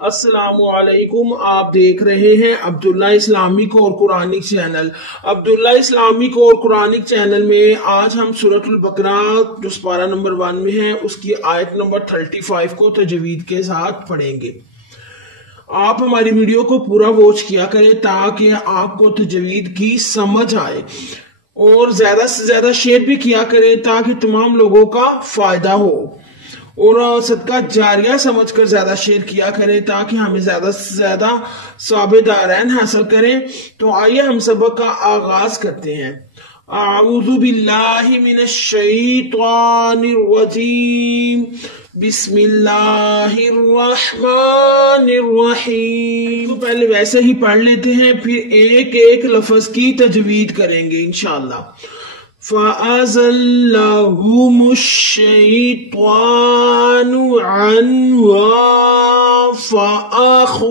السلام علیکم، آپ دیکھ رہے ہیں عبداللہ اسلامک اور قرآنک چینل۔ عبداللہ اسلامک اور قرآنک چینل میں آج ہم سورۃ البقرہ جو سپارہ نمبر 1 میں ہے اس کی آیت نمبر 35 کو تجوید کے ساتھ پڑھیں گے۔ آپ ہماری ویڈیو کو پورا واچ کیا کریں تاکہ آپ کو تجوید کی سمجھ آئے، اور زیادہ سے زیادہ شیئر بھی کیا کریں تاکہ تمام لوگوں کا فائدہ ہو، اور صدقہ جاریہ سمجھ کر زیادہ شیئر کیا کریں تاکہ ہمیں زیادہ سے زیادہ ثواب دارین حاصل کریں۔ تو آئیے ہم سبق کا آغاز کرتے ہیں۔ اعوذ باللہ من الشیطان الرجیم، بسم اللہ الرحمن الرحیم۔ تو پہلے ویسے ہی پڑھ لیتے ہیں، پھر ایک ایک لفظ کی تجوید کریں گے انشاءاللہ۔ فَأَزَلَّهُمُ الشَّيْطَانُ عَنْهَا فَأَخْرَجَهُمَا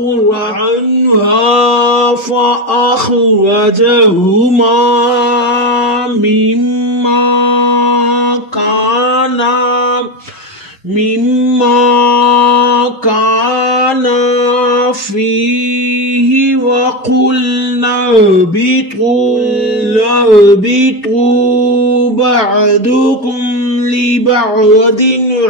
مِمَّا كَانَا فِيهِ وَقُلْنَا اهْبِطُوا بعضكم لبعض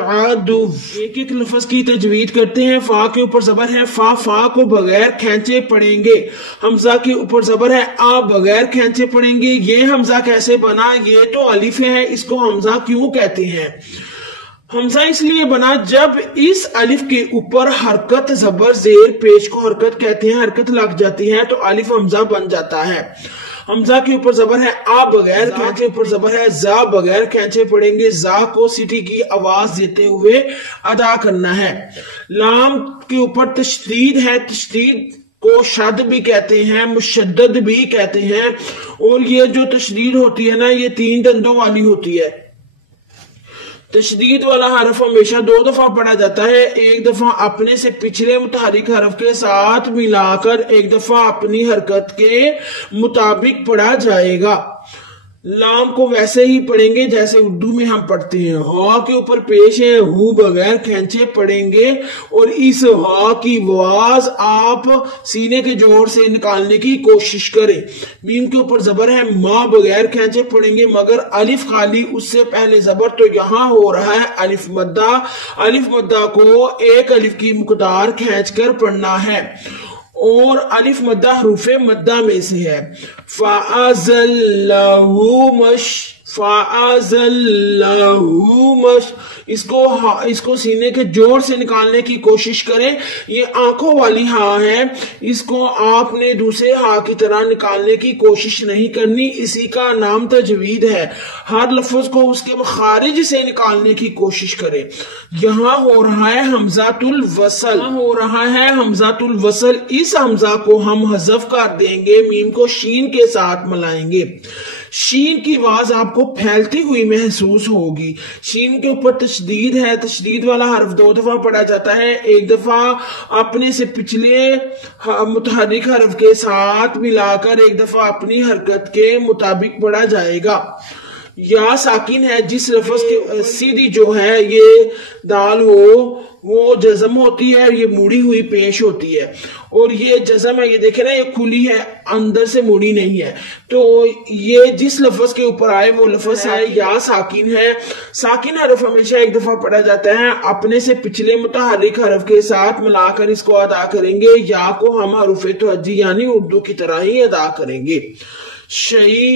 عدو۔ ایک ایک لفظ کی تجوید کرتے ہیں۔ فا کے اوپر زبر ہے فا، فا کو بغیر کھینچے پڑھیں گے۔ حمزہ کے اوپر زبر ہے آ، بغیر کھینچے پڑھیں گے۔ یہ حمزہ کیسے بنا؟ یہ تو الف ہے، اس کو حمزہ کیوں کہتے ہیں؟ حمزہ اس لیے بنا جب اس الف کے اوپر حرکت زبر زیر پیش کو حرکت کہتے ہیں، حرکت لگ جاتی ہے تو الف حمزہ بن جاتا ہے۔ حمزہ کے اوپر زبر ہے آ، بغیر کھینچے اوپر زبر ہے زا، بغیر کھینچے پڑھیں گے۔ زا کو سیٹی کی آواز دیتے ہوئے ادا کرنا ہے۔ لام کے اوپر تشدید ہے، تشدید کو شد بھی کہتے ہیں، مشدد بھی کہتے ہیں، اور یہ جو تشدید ہوتی ہے نا، یہ 3 دندوں والی ہوتی ہے۔ تشدید والا حرف ہمیشہ 2 دفعہ پڑھا جاتا ہے، ایک دفعہ اپنے سے پچھلے متحرک حرف کے ساتھ ملا کر ایک دفعہ اپنی حرکت کے مطابق پڑھا جائے گا۔ لام کو ویسے ہی پڑھیں گے جیسے اردو میں ہم پڑھتے ہیں۔ ہا کے اوپر پیش ہے ہو، بغیر کھینچے پڑھیں گے، اور اس ہا کی آواز آپ سینے کے جوڑ سے نکالنے کی کوشش کریں۔ میم کے اوپر زبر ہے ما، بغیر کھینچے پڑھیں گے، مگر الف خالی اس سے پہلے زبر، تو یہاں ہو رہا ہے الف مدہ۔ الف مدہ کو ایک الف کی مقدار کھینچ کر پڑھنا ہے، اور الف مدہ حروف مدہ میں سے ہے۔ فَأَزَلَّهُمَا اس کو سینے کے جوڑ سے نکالنے کی کوشش کریں۔ یہ آنکھوں والی ہاں ہے، اس کو آپ نے دوسرے ہاں کی طرح نکالنے کی کوشش نہیں کرنی، اسی کا نام تجوید ہے۔ ہر لفظ کو اس کے مخارج سے نکالنے کی کوشش کریں۔ یہاں ہو رہا ہے حمزۃ الوصل، اس حمزہ کو ہم حذف کر دیں گے، میم کو شین کے ساتھ ملائیں گے۔ شین کی آواز آپ کو پھیلتی ہوئی محسوس ہوگی۔ شین کے اوپر تشدید ہے، تشدید والا حرف 2 دفعہ پڑھا جاتا ہے، ایک دفعہ اپنے سے پچھلے متحرک حرف کے ساتھ ملا کر ایک دفعہ اپنی حرکت کے مطابق پڑھا جائے گا۔ یا ساکن ہے، جس لفظ کے سیدھی جو ہے یہ دال ہو وہ جزم ہوتی ہے، یہ موڑی ہوئی پیش ہوتی ہے، اور یہ جزم ہے، یہ دیکھیں نا، یہ کھلی ہے، اندر سے موڑی نہیں ہے، تو یہ جس لفظ کے اوپر آئے وہ لفظ ہے یا ساکن ہے۔ ساکن حرف ہمیشہ ایک دفعہ پڑھا جاتا ہے، اپنے سے پچھلے متحرک حرف کے ساتھ ملا کر اس کو ادا کریں گے۔ یا کو ہم حروف توجی یعنی اردو کی طرح ہی ادا کریں گے۔ شئی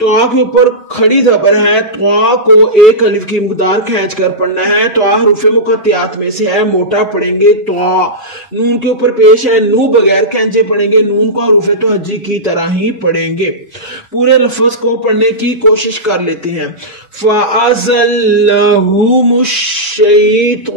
تو کے اوپر کھڑی زبر ہے، تو کو ایک الف کی مقدار کھینچ کر پڑھنا ہے۔ تو حروف مقطعات میں سے ہے، موٹا پڑھیں گے۔ تو نون کے اوپر پیش ہے نو، بغیر کھینچے پڑھیں گے، نون کو حروف توجی کی طرح ہی پڑھیں گے۔ پورے لفظ کو پڑھنے کی کوشش کر لیتے ہیں۔ فَأَزَلَّهُمُ الشَّيْطَانُ،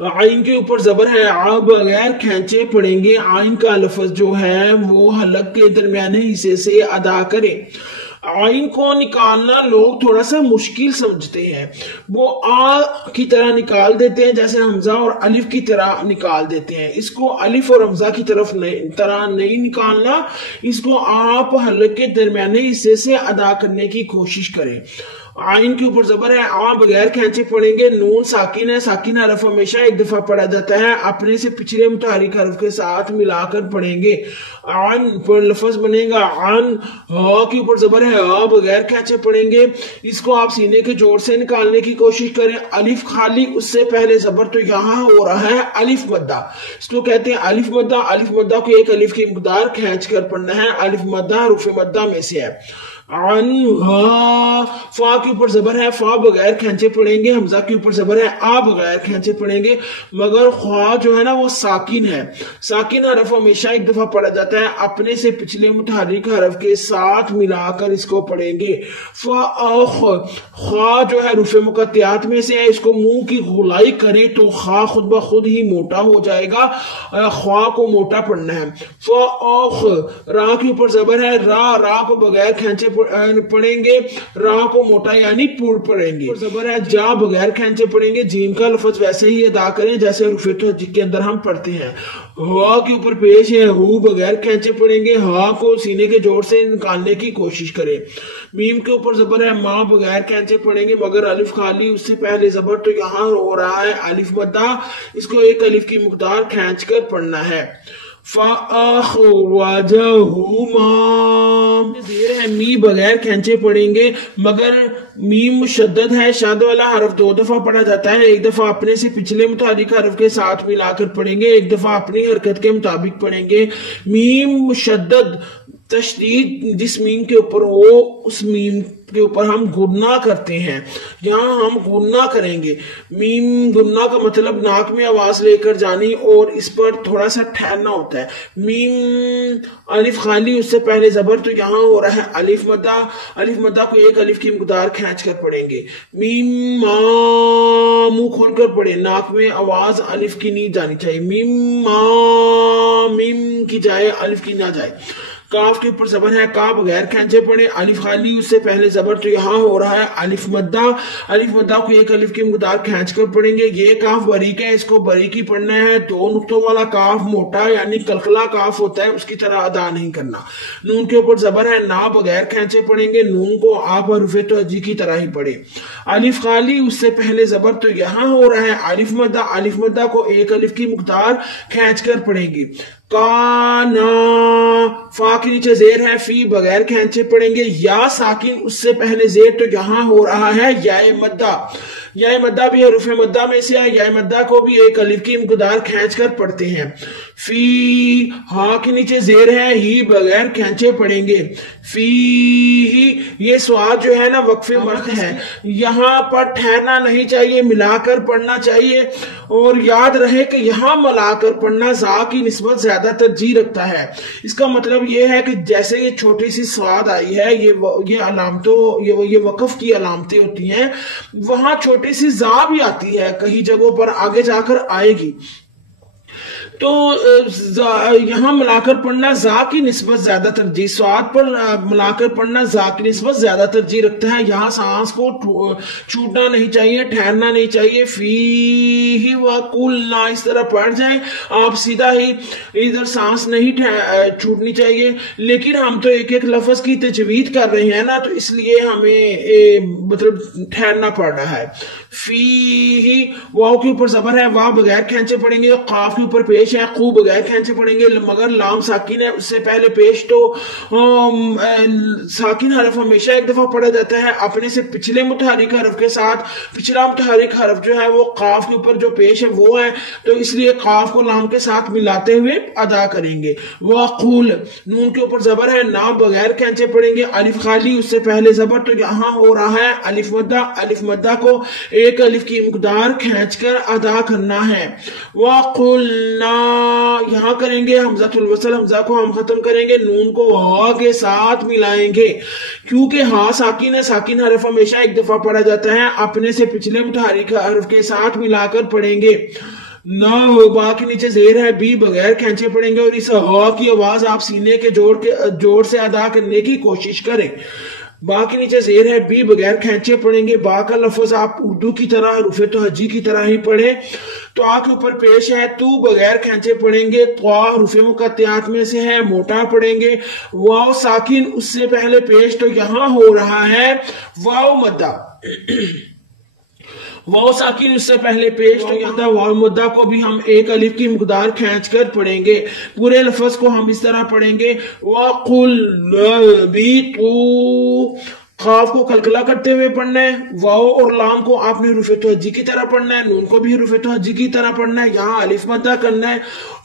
عین کے اوپر زبر ہے آ، بغیر کھینچے پڑھیں گے۔ عین کا لفظ جو ہے وہ حلق کے درمیانے حصے سے ادا کریں۔ عین کو نکالنا لوگ تھوڑا سا مشکل سمجھتے ہیں، وہ آ کی طرح نکال دیتے ہیں جیسے حمزہ اور الف کی طرح نکال دیتے ہیں۔ اس کو الف اور حمزہ کی طرح نہیں نکالنا، اس کو آپ حلق کے درمیانے حصے سے ادا کرنے کی کوشش کریں۔ आइन के ऊपर जबर है, आ बगैर खेचे पढ़ेंगे। नून साकिन है, साकिन हरफ हमेशा एक दफा पढ़ा जाता है, अपने से पिछले मुतहरिक हरफ के साथ मिलाकर पढ़ेंगे। आन पर लफ्ज बनेगा आन। हा के ऊपर जबर है, आ बगैर खेचे पढ़ेंगे। इसको आप सीने के जोड़ से निकालने की कोशिश करें। अलिफ खाली, उससे पहले जबर तो यहाँ हो रहा है अलिफ मद्दा, इसको कहते हैं अलिफ मद्दा। अलिफ मद्दा को एक अलिफ की मिकदार खींच कर पढ़ना है। अलिफ मद्दा रुफ़े मद्दा में से है। फा के ऊपर जबर है, फा बगैर खेचे पढ़ेंगे। हमजा के ऊपर जबर है, आ बगैर खेचे पढ़ेंगे। मगर ख्वा जो है ना वो साकिन है। साकिन हरफ हमेशा एक दफा पढ़ा जाता है, अपने से पिछले मुतहरिक हरफ के साथ मिलाकर इसको पढ़ेंगे। ख्वा जो है रुफ़े मुक़त्तियात में से है, इसको मुंह की गुलाई करे तो खा खुद ब खुद ही मोटा हो जाएगा। ख्वा को मोटा पढ़ना है। रा के ऊपर जबर है, रा को बगैर खेचे पढ़ेंगे। रा को मोटा यानी पूर्ण पढ़ेंगे। जबर है, जा बगैर खेचे पढ़ेंगे। जीम का लफ्ज वैसे ही अदा करें जैसे रुफ़े के अंदर हम पढ़ते हैं। हा के ऊपर पेश है, हु बगैर खेचे पढ़ेंगे। हा को सीने के जोड़ से निकालने की कोशिश करें। मीम के ऊपर जबर है, माँ बगैर खेचे पढ़ेंगे। मगर अलिफ खाली, उससे पहले जबर तो यहाँ हो रहा है अलिफ मद्दा, इसको एक अलिफ की मिकदार खींच कर पढ़ना है। देर है, मी बगैर खेचे पढ़ेंगे। मगर मीम मुशद्दद है, शद वाला हरफ दो दफा पढ़ा जाता है। एक दफा अपने से पिछले मुताबिक हरफ के साथ मिलाकर पढ़ेंगे, एक दफा अपनी हरकत के मुताबिक पढ़ेंगे। मीम मुशद्दद, तशदीद जिस मीम के ऊपर हो उस मीम के ऊपर हम गुन्ना करते हैं। यहाँ हम गुन्ना करेंगे। मीम गुन्ना का मतलब नाक में आवाज लेकर जानी और इस पर थोड़ा सा ठहरना होता है। मीम अलिफ खाली, उससे पहले जबर तो यहाँ हो रहा है अलिफ मद्दा। अलिफ मद्दा को एक अलिफ की मिकदार खींच कर पढ़ेंगे। मीम मा, मुंह खोलकर पढ़े, नाक में आवाज अलिफ की नहीं जानी चाहिए। मीम मा, मीम की जाए अलिफ की ना जाए। काफ के ऊपर जबर है, का बगैर खेचे पढ़े। अलिफ खाली, उससे पहले जबर तो यहाँ हो रहा है अलिफ मद्दा। अलिफ मद्दा को एक अलिफ की मिकदार खींच कर पढ़ेंगे। ये काफ बारीक है, इसको बारीक ही पढ़ना है। दो नुक्तों वाला काफ मोटा यानी कलकला काफ होता है, उसकी तरह अदा नहीं करना। नून के ऊपर जबर है, ना बगैर खेचे पढ़ेंगे। नून को आप हरफ़े तोजी की तरह ही पढ़े। अलिफ खाली, उससे पहले जबर तो यहाँ हो रहा है अलिफ मद्दा। अलिफ मद्दा को एक अलिफ की मिकदार खींच कर पढ़ेंगे। काना, फा के नीचे जेर है, फी बगैर खेचे पढ़ेंगे। या साकिन, उससे पहले जेर तो यहाँ हो रहा है याए मद्दा। याए मद्दा भी रुफ़े मद्दा में से है। याए मद्दा को भी एक अलिफ की मिकदार खींच कर पढ़ते हैं। फी, हा के नीचे जेर है, ही बगैर खेचे पढ़ेंगे। फी ही, ये स्वाद जो है ना वक्फे मर्द है, यहाँ पर ठहरना नहीं चाहिए, मिलाकर पढ़ना चाहिए। और याद रहे कि यहाँ मिलाकर पढ़ना जा की निस्बत ज्यादा तरजीह रखता है। इसका मतलब ये है कि जैसे ये छोटी सी स्वाद आई है, ये अलामतों, ये वक्फ की अलामतें होती हैं, वहां छोटी सी जा भी आती है, कई जगहों पर आगे जाकर आएगी। तो यहाँ मिलाकर पढ़ना जा की निस्बत ज्यादा तरजीह, स्वाद पर मिलाकर पढ़ना जा की निस्बत ज्यादा तरजीह रखता है। यहाँ सांस को छूटना नहीं चाहिए, ठहरना नहीं चाहिए। फी व कुलना, इस तरह पढ़ जाए आप, सीधा ही इधर सांस नहीं छूटनी चाहिए। लेकिन हम तो एक एक लफ्ज की तजवीद कर रहे हैं ना, तो इसलिए हमें मतलब ठहरना पड़ रहा है। फी ही, वाव के ऊपर जबर है, वाव बगैर खेचे पढ़ेंगे। काफ के ऊपर पेश है, खूब बगैर खेचे पढ़ेंगे। मगर लाम साकिन है, उससे पहले पेश तो साकिन हरफ हमेशा एक दफा पढ़ा जाता है, अपने से पिछले मुतहरिक हरफ के साथ। पिछला मुतहरिक हरफ जो है वो काफ के ऊपर जो पेश है वो है, तो इसलिए काफ को लाम के साथ मिलाते हुए अदा करेंगे। वक़ूल, नून के ऊपर जबर है, ना बगैर खेचे पढ़ेंगे। अलिफ खाली, उससे पहले जबर तो यहाँ हो रहा है अलिफ मद्दा। अलिफ मद्दा को एक अलिफ की मिकदार खींचकर अदा करना है। वक़ुलना, यहाँ करेंगे हमज़तुल वसल, हमजा को हम खत्म करेंगे, नून को हा के साथ मिलाएंगे, क्योंकि हा साकिन है। साकिन हरफ हमेशा एक दफा पढ़ा जाता है, अपने से पिछले मुतहरिक हरफ के साथ मिलाकर पढ़ेंगे। ना हो, बा के नीचे जेर है, बी बगैर खेचे पढ़ेंगे। और इस हा की आवाज आप सीने के जोड़ से अदा करने की कोशिश करें। बा के नीचे जेर है, बी बगैर खेचे पढ़ेंगे। बा का लफ्ज आप उर्दू की तरह रुफ़े तोहजी की तरह ही पढ़े। तो आ के ऊपर पेश है, तू बगैर खेचे पढ़ेंगे। त्वा रुफ़े मुक़त्तियात में से है, मोटा पढ़ेंगे। वाव साकिन, उससे पहले पेश तो यहाँ हो रहा है वाव मद्दा। वाव साकिन उससे पहले पेश तो यहाँ वाव मुद्दा को भी हम एक अलिफ की मकदार खींच कर पढ़ेंगे। पूरे लफ्ज को हम इस तरह पढ़ेंगे, वकुल भी तू, खाफ को कलकला करते हुए पढ़ना है, वाव और लाम को आपने रुफे तोहजी की तरह पढ़ना है, नून को भी रुफे तोहजी की तरह पढ़ना है, यहाँ अलिफ मद्दा करना है,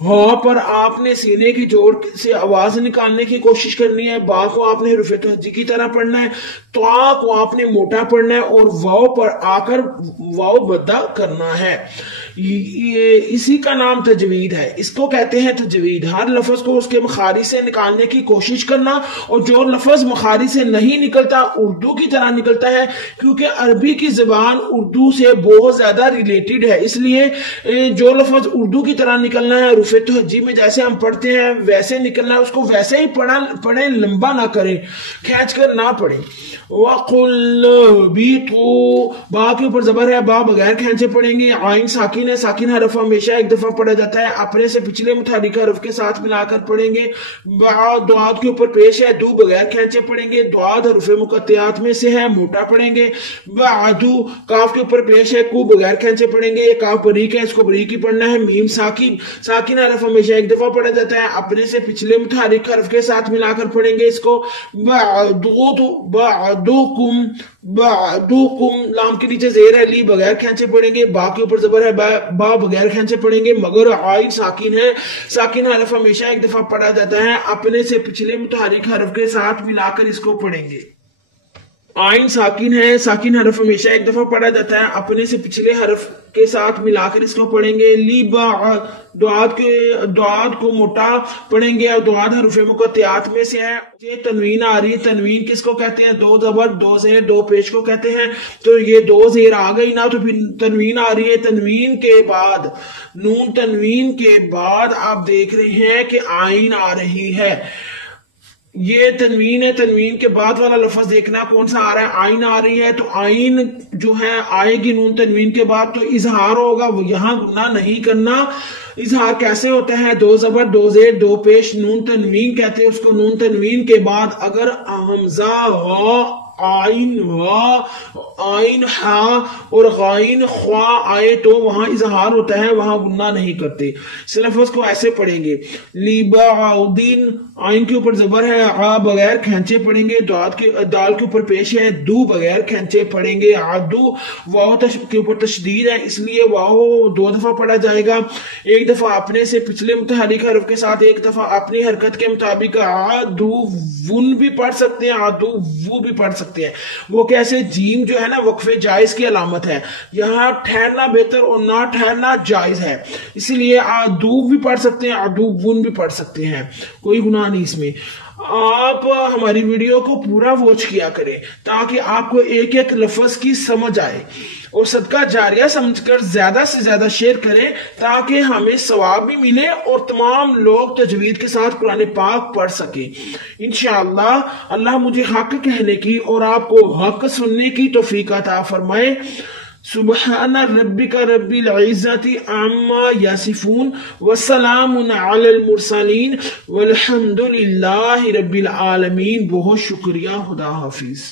हा पर आपने सीने की जोड़ से आवाज निकालने की कोशिश करनी है, बा को आपने रुफे तोहजी की तरह पढ़ना है, त्वा को आपने मोटा पढ़ना है और वाव पर आकर वाव मद्दा करना है। ये इसी का नाम तजवीद है, इसको कहते हैं तजवीद। हर लफ्ज को उसके मखारिज से निकालने की कोशिश करना, और जो लफ्ज मखारिज से नहीं निकलता उर्दू की तरह निकलता है, क्योंकि अरबी की जबान उर्दू से बहुत ज्यादा रिलेटेड है, इसलिए जो लफ्ज उर्दू की तरह निकलना है, रुफे तोहजी में जैसे हम पढ़ते हैं वैसे निकलना है, उसको वैसे ही पढ़े, लंबा ना करें, खींच कर ना पढ़े। वकुल भी तो, बा के ऊपर जबर है, बा बगैर खींचे पढ़ेंगे। आइन साकिन है, साकिन हरफ हमेशा एक दफा पढ़ा जाता है, अपने से पिछले मुतहरिक हरफ के साथ मिलाकर पढ़ेंगे। दुआद के ऊपर पेश है, दू बगैर खींचे पढ़ेंगे। दुआद हरफे मुकत्तियात में से है, मोटा पढ़ेंगे। बादू काफ के ऊपर पेश है, कू बगैर खींचे पढ़ेंगे। ये काफ बरीक है, इसको बरीक ही पढ़ना है। मीम साकिन, साकिन हरफ हमेशा एक दफा पढ़ा जाता है, अपने से पिछले मुतहरिक हरफ के साथ मिलाकर पढ़ेंगे इसको। बादुकुम, बादुकुम, लाम के नीचे जेर है, ली बगैर खींचे पढ़ेंगे। बा के ऊपर जबर है, बा बगैर खींचे पढ़ेंगे। मगर आइन साकिन है, साकिन हरफ हमेशा एक दफा पढ़ा जाता है, अपने से पिछले मुतहरिक हरफ के साथ मिलाकर इसको पढ़ेंगे। आइन साकिन है, साकिन हरफ हमेशा एक दफा पढ़ा जाता है, अपने से पिछले हरफ के साथ मिलाकर इसको पढ़ेंगे। लीबा, दुआद को मोटा पढ़ेंगे और दुआद हरफे मुकत्तियात में से है। ये तनवीन आ रही है, तनवीन किसको कहते हैं? दो जबर, दो जेर, दो पेश को कहते हैं। तो ये दो जेर आ गई ना, तो फिर तनवीन आ रही है। तनवीन के बाद, नून तनवीन के बाद आप देख रहे हैं कि आइन आ रही है। ये तनवीन है, तनवीन के बाद वाला लफ्ज देखना कौन सा आ रहा है, आइन आ रही है। तो आइन जो है आएगी नून तनवीन के बाद, तो इजहार होगा, वो यहां गुना नहीं करना। इजहार कैसे होता है? दो जबर, दो जेर, दो पेश, नून तनवीन कहते हैं उसको। नून तनवीन के बाद अगर हमजा, वा, आइन, वा, आइन, हा और गाइन, ख्वा आए तो वहां इजहार होता है, वहां गुन्ना नहीं करते। इस लफ्ज को ऐसे पढ़ेंगे, लीबाउद्दीन, आइन के ऊपर जबर है, आ बगैर खींचे पढ़ेंगे। दाल के ऊपर पेश है, दू बगैर खींचे पढ़ेंगे। आदू, वाव के ऊपर तशदीद है, इसलिए वाव दो दफा पढ़ा जाएगा, एक दफा अपने से पिछले मुतहरिक हरफ के साथ, एक दफा अपनी हरकत के मुताबिक। आदू वुन भी पढ़ सकते हैं, आदू वो भी पढ़ सकते हैं। वो कैसे? जीम जो है ना वक्फे जायज की अलामत है, यहाँ ठहरना बेहतर और ना ठहरना जायज है, इसलिए आदू भी पढ़ सकते हैं, आदू वुन भी पढ़ सकते हैं, कोई गुनाह नहीं इसमें। आप हमारी वीडियो को पूरा वॉच किया करें ताकि आपको एक एक लफ्ज की समझ आए, और सदका जारिया समझकर ज्यादा से ज्यादा शेयर करें ताकि हमें सवाब भी मिले और तमाम लोग तजवीद के साथ कुरान पाक पढ़ सके। इंशाअल्लाह अल्लाह मुझे हक कहने की और आपको हक सुनने की तौफीक अता फरमाए। सुबहान रब्बिका रब्बिल इज्जति अम्मा यासिफून वस्सलामुन अलल मुरसलीन वल्हम्दुलिल्लाहि रब्बिल आलमीन। बहुत शुक्रिया, खुदा हाफिज।